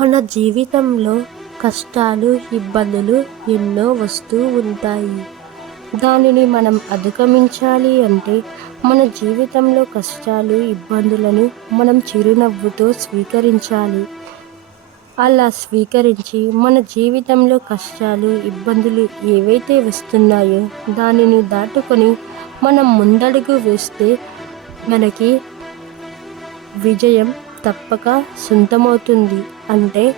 మన జీవితంలో కష్టాలు ఇబ్బందులు ఎన్నో వస్తూ ఉంటాయి. దానిని మనం అధిగమించాలి అంటే మన జీవితంలో కష్టాలు ఇబ్బందులను మనం చిరునవ్వుతో స్వీకరించాలి. అలా స్వీకరించి మన జీవితంలో కష్టాలు ఇబ్బందులు ఏవైతే వస్తున్నాయో దానిని దాటుకొని మనం ముందడుగు వేస్తే మనకి విజయం తప్పక సొంతమవుతుంది. అంటే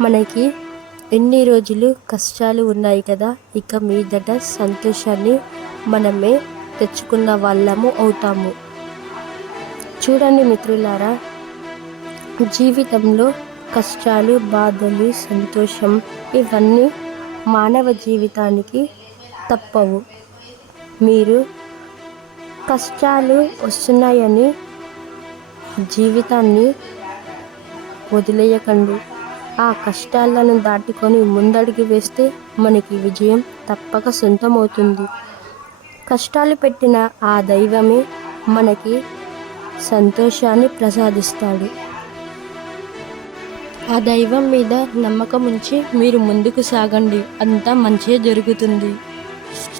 మనకి ఎన్ని రోజులు కష్టాలు ఉన్నాయి కదా ఇక మీదట సంతోషాన్ని మనమే తెచ్చుకున్న వాళ్ళము అవుతాము. చూడండి మిత్రులారా జీవితంలో కష్టాలు బాధలు సంతోషం ఇవన్నీ మానవ జీవితానికి తప్పవు. మీరు కష్టాలు వస్తున్నాయని జీవితాన్ని వదిలేయకండి. ఆ కష్టాలను దాటుకొని ముందడుగు వేస్తే మనకి విజయం తప్పక సొంతమవుతుంది. కష్టాలు పెట్టిన ఆ దైవమే మనకి సంతోషాన్ని ప్రసాదిస్తాడు. ఆ దైవం మీద నమ్మకం ఉంచి మీరు ముందుకు సాగండి. అంతా మంచే జరుగుతుంది.